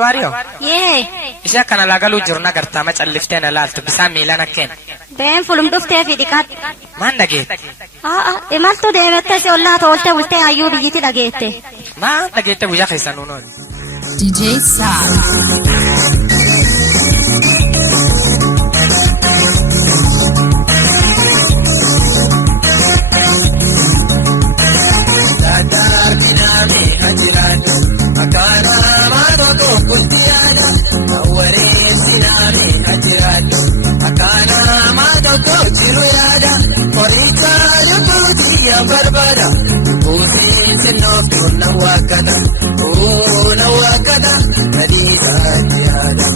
Wario, Yee, ishee kana lagaluu jiru nagartaa macalliftee na laaltu bisaan miila nakkeen. been fulum dhuftee fi dhiqaat. Maan dhageette? Imaltuu deemettee si ollaa toolte bultee hayyuu biyyiti dhageette. Maan dhageette guyyaa keessan nuunoon? DJ Sam. Barbara, Uzi, no, Wakata, no, Wakata, Nadisa, Tiada,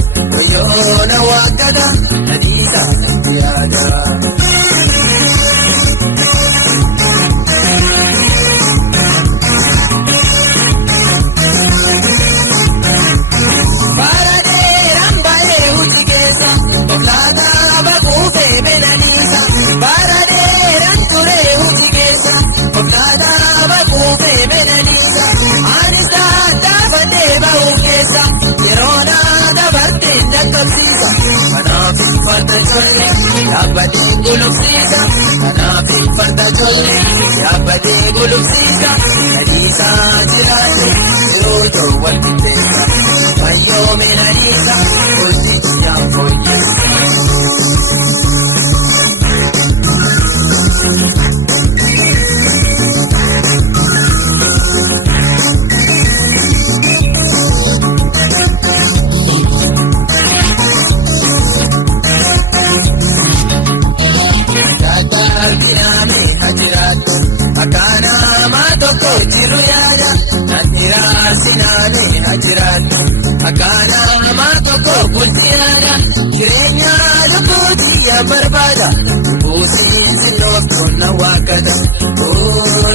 Yona Wakata, Nadisa, Tiada. Yabadi guluksika, anafi farda jolle. Yabadi guluksika, nadisa jirate. Yojo watiteka, mayo menarika, ulti jamboye. Akana matoko bultiada, Grenya lukutia barbada, Uzi sinofto na wakada,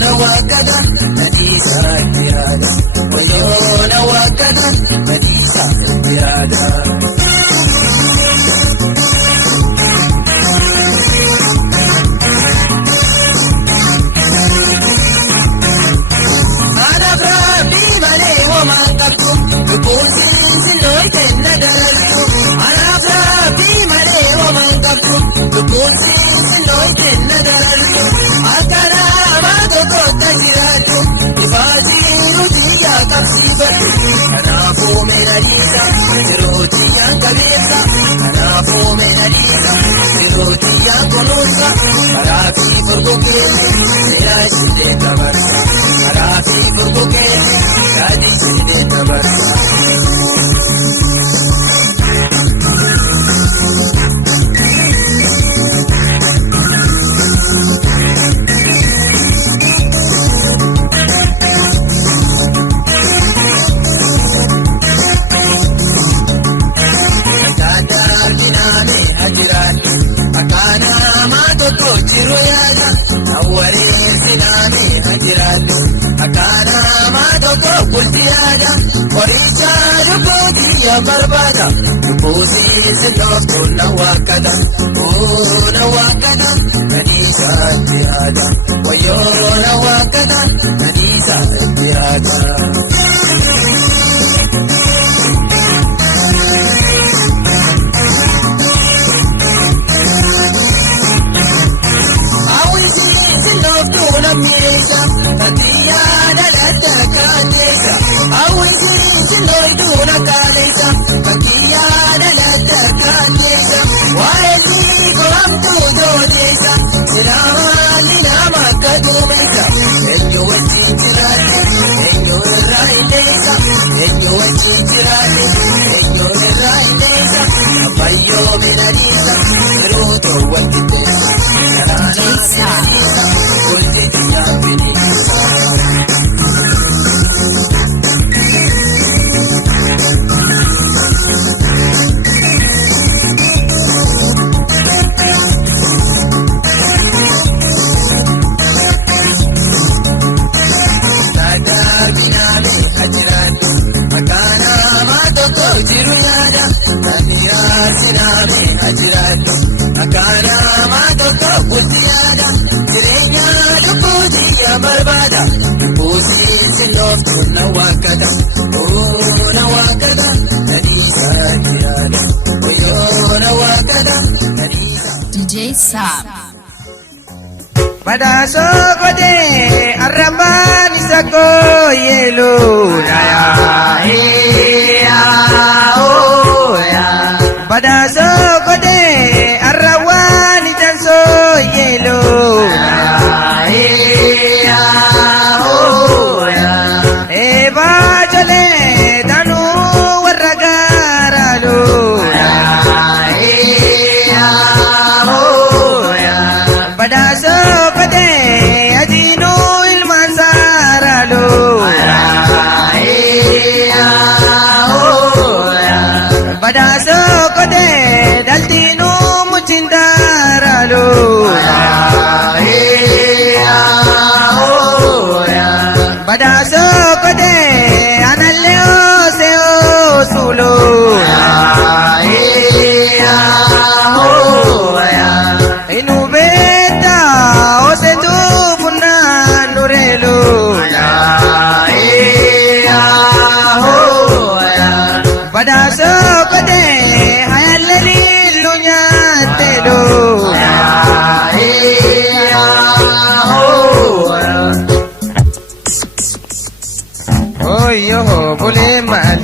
na wakada, Nadisa tirada, na wakada, Nadisa tirada. Barbada, Uzi, Sinofto, na wakada, na wakada, Nadisa tirada, na wakada, Nadisa tirada. Akana matoko bultiada, Grenya lukutia barbada, Uzi sinofto na wakada, na wakada. Saab. Badaso kode arraban isako yelo naya ya oh ya. Badaso kode arrawan itanso yelo naya ya oh ya. Eba jale danu warragaralo naya oh ya. Badaso Badaso kode daltinu mucindaralu Badaso kode analeo seo sulu inu beta osetu punna nurelu Badaso kode hayalli lunya telo yo bule mal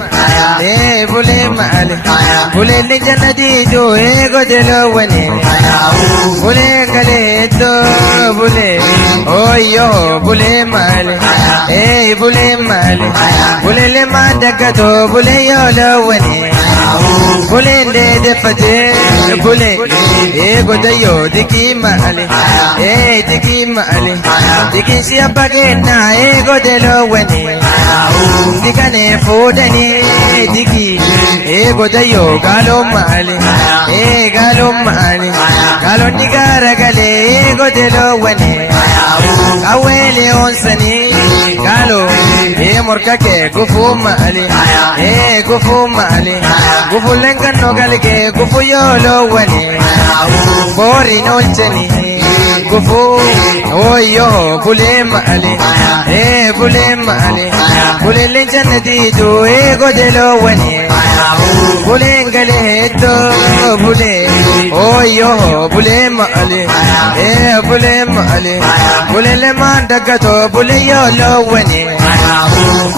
bule le jannati jo ego delo wane bule kale to bule yo bule mal bule le mandaka to bule yo lo wane bule de fate bule ego dayo diki mal diki siapa kena ego delo wane dikane fodani diki ego dayo galo mali galo nigara gale ego delo wane awele onsani galo morka ke gufu mali gufu lengano gale ke gufu yolo wane bori nolchani gufu yo bule mali bule le jannati jo ego delo wane bule ngale to bule yo bule mali bule le mandaka to bule yo lo wane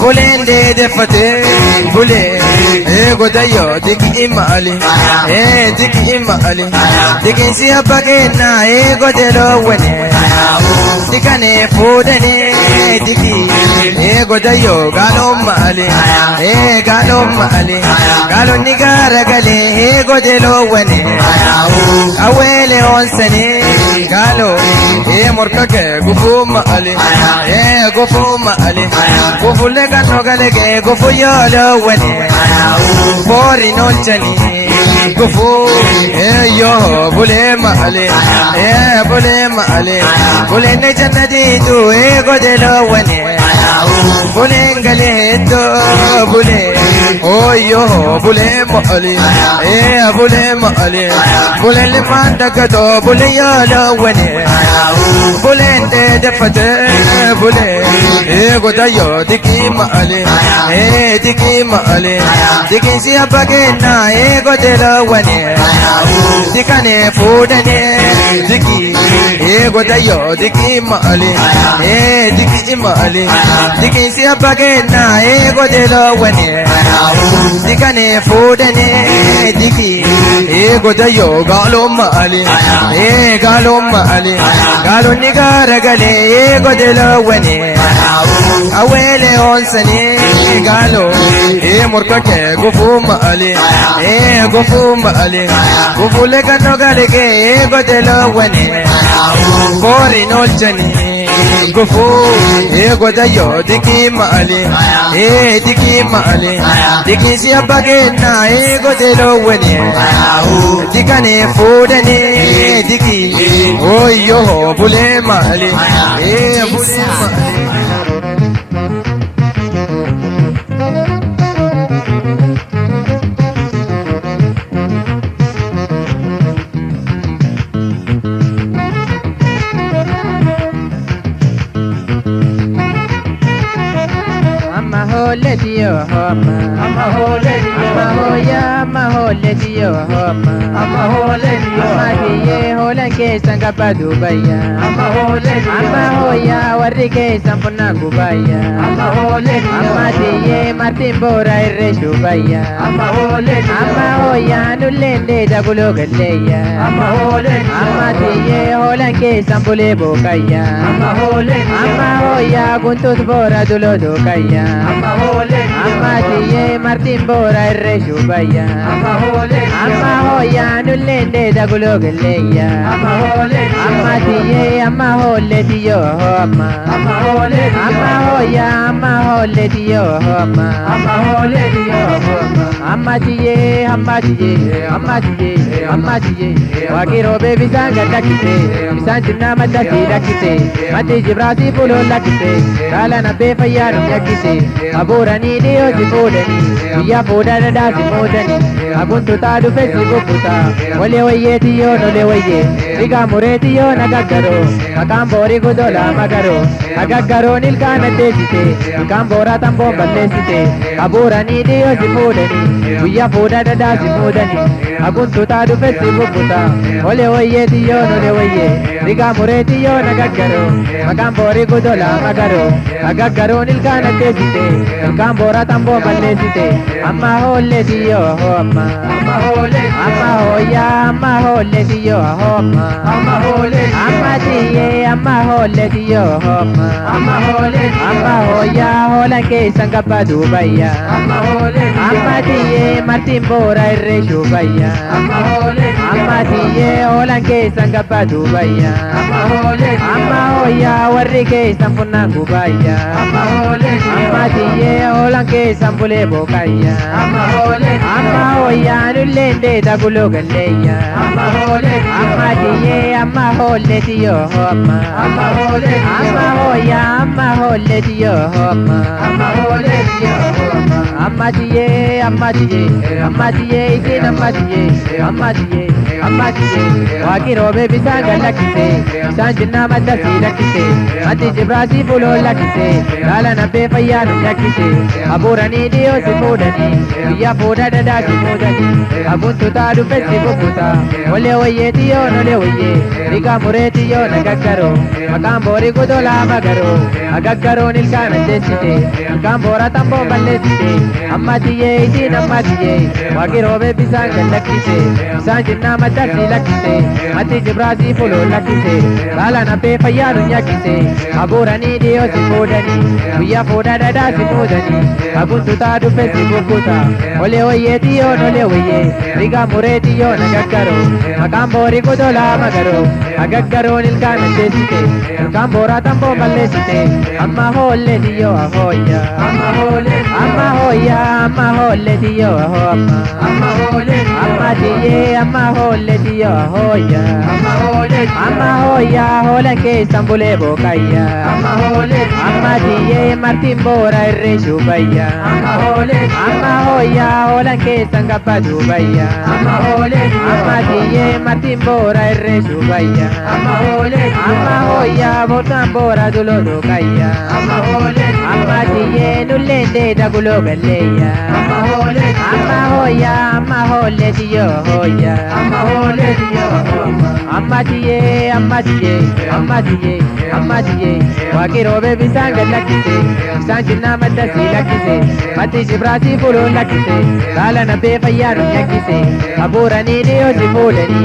bule de fate bule ego dayo diki mali diki siapa kena ego delo wane dikane fodane diki ego dayo galo mali galo nigara gale ego delo wane awele onsani galo morka ke gufu mali gufu le gano gale ke gufu yolo wane bori nolchani gufu yo bule mali bule ne jannati tu ego delo wane bule ngale to bule yo bule mali bule le mandaka to bule yolo wane bule de fate bule ego dayo diki mali diki siapa kena ego delo wane dikane fodane diki ego dayo diki mali diki siapa kena ego delo wane dikane fodane diki ego dayo galo mali galo nigara gale ego delo wane awele onsani galo morka ke gufu mali gufu le gano gale ke ego delo wane bori nolchani gufu ego dayo diki mali diki siapa kena ego delo wane dikane fodane diki yo bule mali bule I'm a hole, amma hoya amma holle diyo amma amma holle diyo amma diye holan ke sanga padubaya amma holle amma hoya warri ke sampuna kubaya amma holle amma diye martin bora irre shubaya amma holle amma hoya nullende dagulo galleya amma holle amma diye holan ke sampule bokaya amma holle amma hoya guntut bora dulo dokaya amma holle amma diye martin bora irre shubaya amma holle amma hoya nullende dagulo galleya amma holle amma diye amma holle diyo amma holle amma hoya amma holle diyo amma holle diyo amma diye amma diye amma diye amma diye wagiro be bisanga dakite bisanjina madati dakite mati jibrati pulo lakite kala na be fayanu yakite aburani diyo sifudani ya foda da sifudani aguntu tadu fesibukuta wale waye diyo nole waye riga muretiyo nagagaro akambori gudola magaro agagaro nilkana tesite akambora tambo ballesite aburani diyo sifudani ya foda da sifudani aguntu tadu fesibukuta wale waye diyo nole waye riga muretiyo nagagaro akambori gudola magaro agagaro nilkana tesite akambora tambo ballesite amma holle diyo amma holle amma hoya amma holle diyo amma holle amma diye amma holle diyo amma holle amma hoya hola ke sanga padubaya amma holle amma diye martin bora irre shubaya amma holle amma diye hola ke sanga padubaya amma holle amma hoya warri ke sampuna kubaya amma holle amma diye hola ke sampule bokaya amma holle amma hoya nullende dagulo galleya amma holle amma diye amma holle diyo amma holle amma hoya amma holle diyo amma holle diyo amma diye amma diye amma diye isin amma diye wagiro be bisanga lakite bisanjina madasi lakite mati jibrati pulo lakite kala na be fayanu lakite aburani diyo sifudani ya foda da sifudani aguntu tadu fesibukuta wale waye diyo nole waye riga muretiyo nagagaro akambori gudola magaro agagaro nilkana tesite akambora tambo ballesite amma diye isin amma diye wagiro be bisanga lakite bisanjina madasi lakite mati jibrati pulo lakite kala na be fayanu nyakite aburani diyo sifudani ya foda da sifudani aguntu tadu fesibukuta wale waye diyo nole waye riga muretiyo nagagaro akambori gudola magaro agagaro nilkana tesite akambora tambo ballesite amma holle diyo hoya amma hoya amma holle diyo amma holle amma diye amma holle diyo hoya amma hoya hola ke sambule bokaya amma holle amma diye martin bora irre shubaya amma hoya hola ke sanga padubaya amma holle amma diye martin bora irre shubaya amma hoya botan bora dulo dokaya amma diye nullende dagulo galleya amma hoya amma holle diyo hoya amma diye wagiro be bisanga lakite bisanjina madasi lakite mati jibrati pulo lakite kala na be fayanu yakite aburani diyo sifudani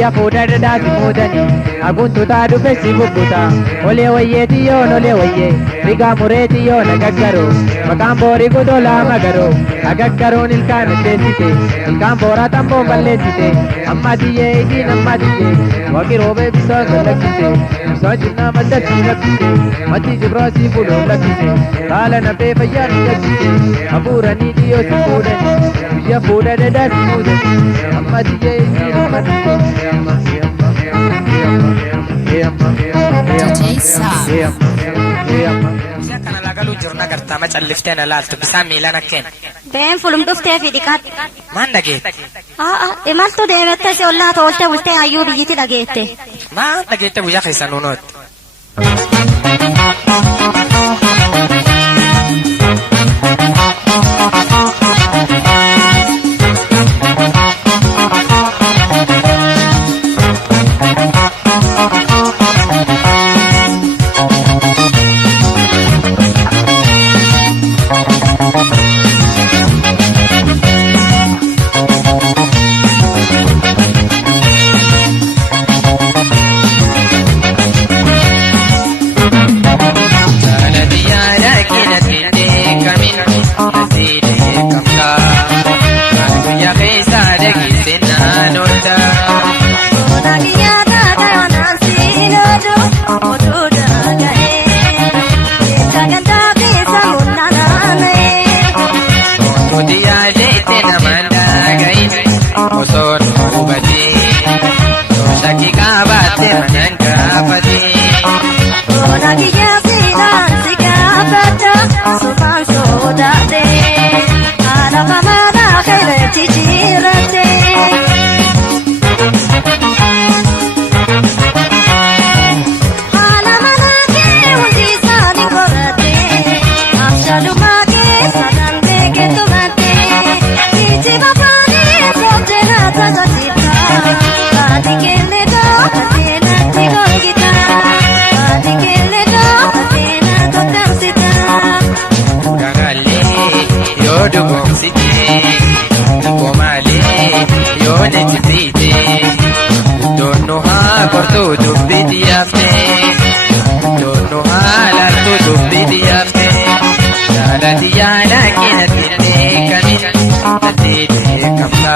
ya foda da sifudani aguntu tadu fesibukuta wale waye diyo nole waye riga muretiyo nagagaro akambori gudola magaro agagaro nilkana tesite akambora tambo ballesite amma diye isin amma diye wagiro be bisanga lakite bisanjina madasi lakite mati jibrati pulo lakite kala na be fayanu yakite aburani diyo sifudani ya foda da sifudani amma diye isin amma diye DJ Sam. Ishee kana lagaluu jirna gartaa macalliftee na laaltu bisaan miilana keen. Been fulum dhuftee fi dhiqaat. Maan dhageette? Imaltu deemette si ollaa toolte bultee hayyuu biyyiti dhageette. Maan dhageette guyyaa keessa nuunooti? guyyaa keessaa dhageessinaan oolta. Mootii yaaleetti namaan dhagahin osoo nu hubatee yoo shakkii qabaatte manaan gaafatee. Dono hakortu dubbiti hafte, dono haalatu dubbiti hafte. Jaalati yaala keenatti kamin ati beekamta.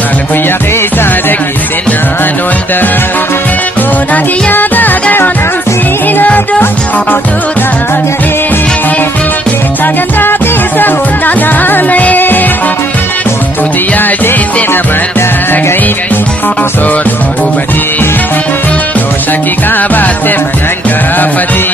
Maal guyyaa keessaa dhageessinaan oolta. Mootii yaaleetti namaan dhagahin osoo nu hubatee yoo shakkii qabaatte manaan gaafatee.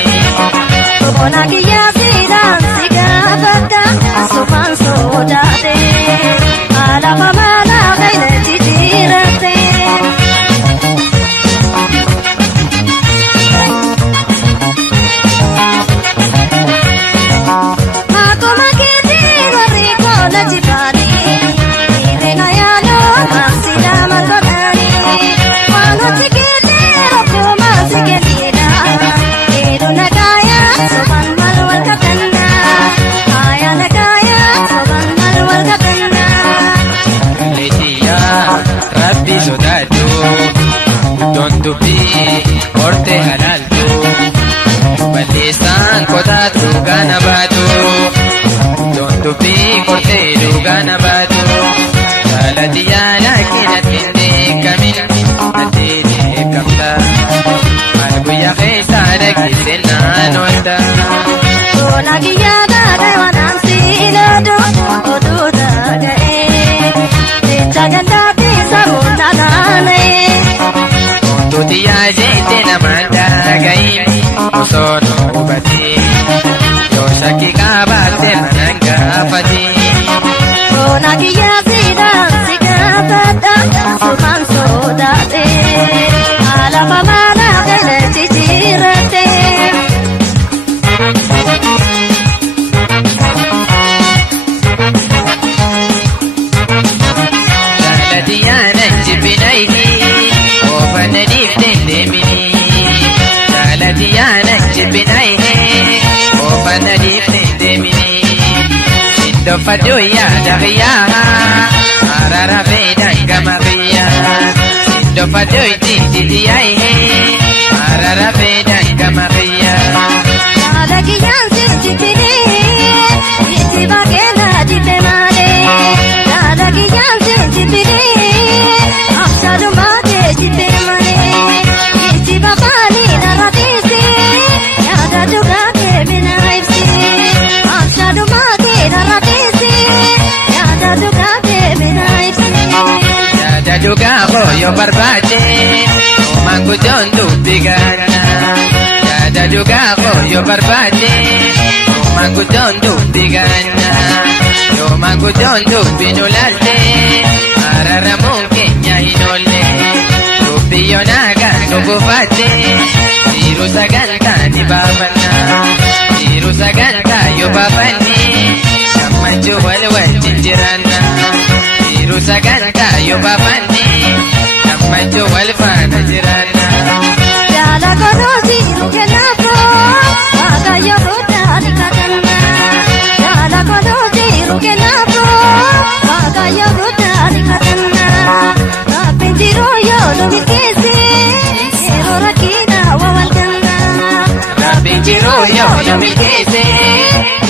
Korte halaltu balleessaan kotaatu gana baatu. Don dubbii korte gana baatu. Jaalati yaala keenatti beekamin ati beekamta. Maal guyyaa keessaa dhageessinaan oolta. Mootii yaaleetti namaan dhagahin osoo nu hubatee yoo shakkii qabaatte manaan gaafatee. Jaalati yaala jibbinayhi ofananiif deemini. Jaalati yaala jibbinayhi ofananiif deemini. Sindoffadhu yaada qiyyaa araara feedhaan gama qiyyaa. Sindoffadhu itti didiyaayi araara feedhaan gama qiyyaa. Juga koyo barbaade manggujon dubbi ganna. Jada juga koyo barbaade manggujon dubbi ganna. Yo manggujon dubbi nulalte araramuun keenya hin oolle. Dubbi yoo naagaan dhugufaate dhiiru sagantaa ni baafanna. Dhiiru sagantaa yoo baafanne gammachuu wal wajjin jiraanna. Dhiiru sagantaa yoo baafanne gammachuu wal faana jiraanna. Jaala godhoosi kennaafoo waaqayyo guddaa ni kadhanna. Jaala godhoosi kennaafoo waaqayyo guddaa ni kadhanna. Rabbiin jiruu yoo nu milkeesse yeroo rakkinaa wal ganna. Rabbiin jiruu yoo nu milkeesse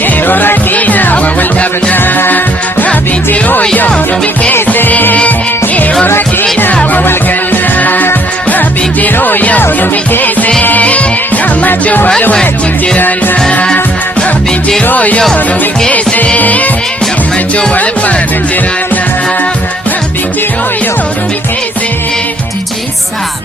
yeroo rakkinaa wal dhabna. jiru yoo milkeesse yeroo rakkina wal ganna rabbiin jiru yoo milkeesse gammachuu wal wajjin jiraanna rabbiin jiru yoo milkeesse gammachuu wal faana jiraanna rabbiin jiru yoo milkeesse. DJ Sam.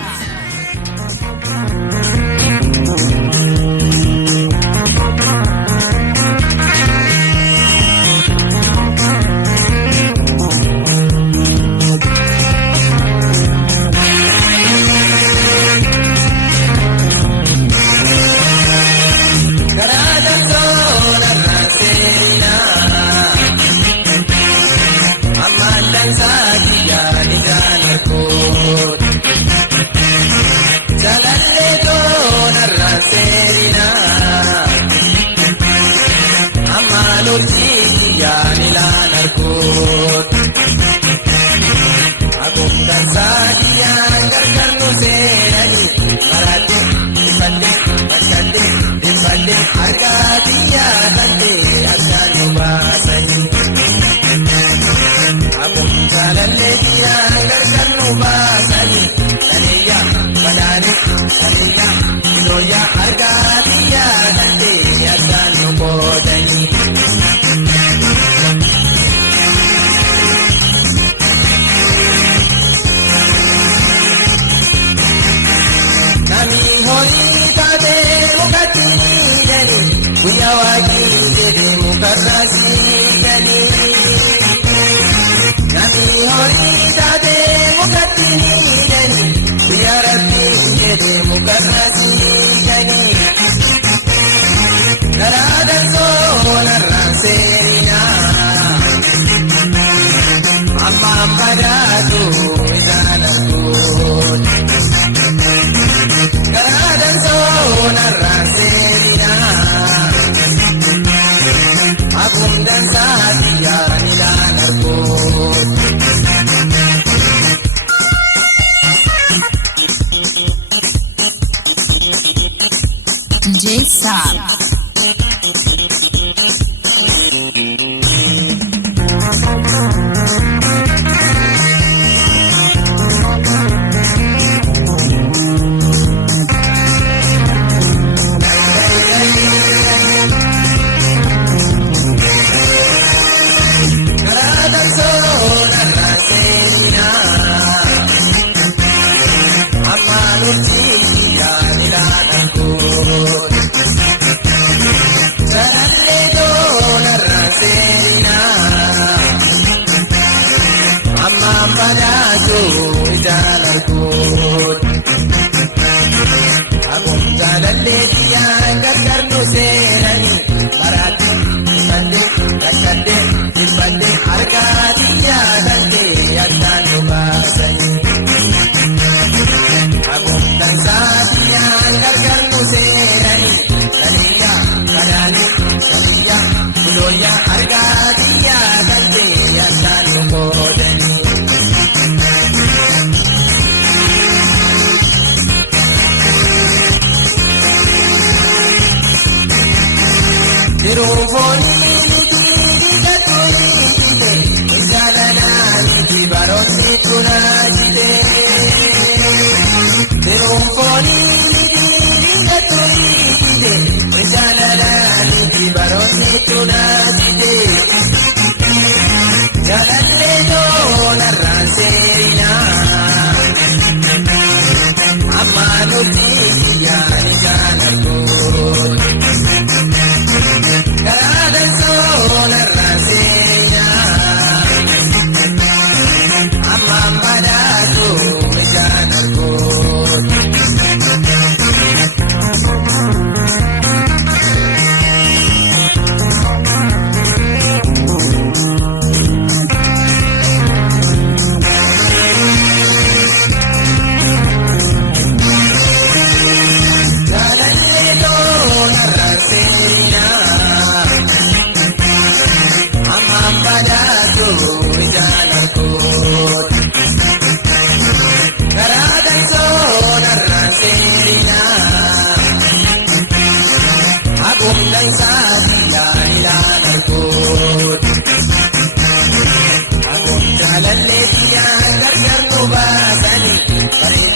DJ Sam. jaalallee xiyyaa gargar nu baasanii.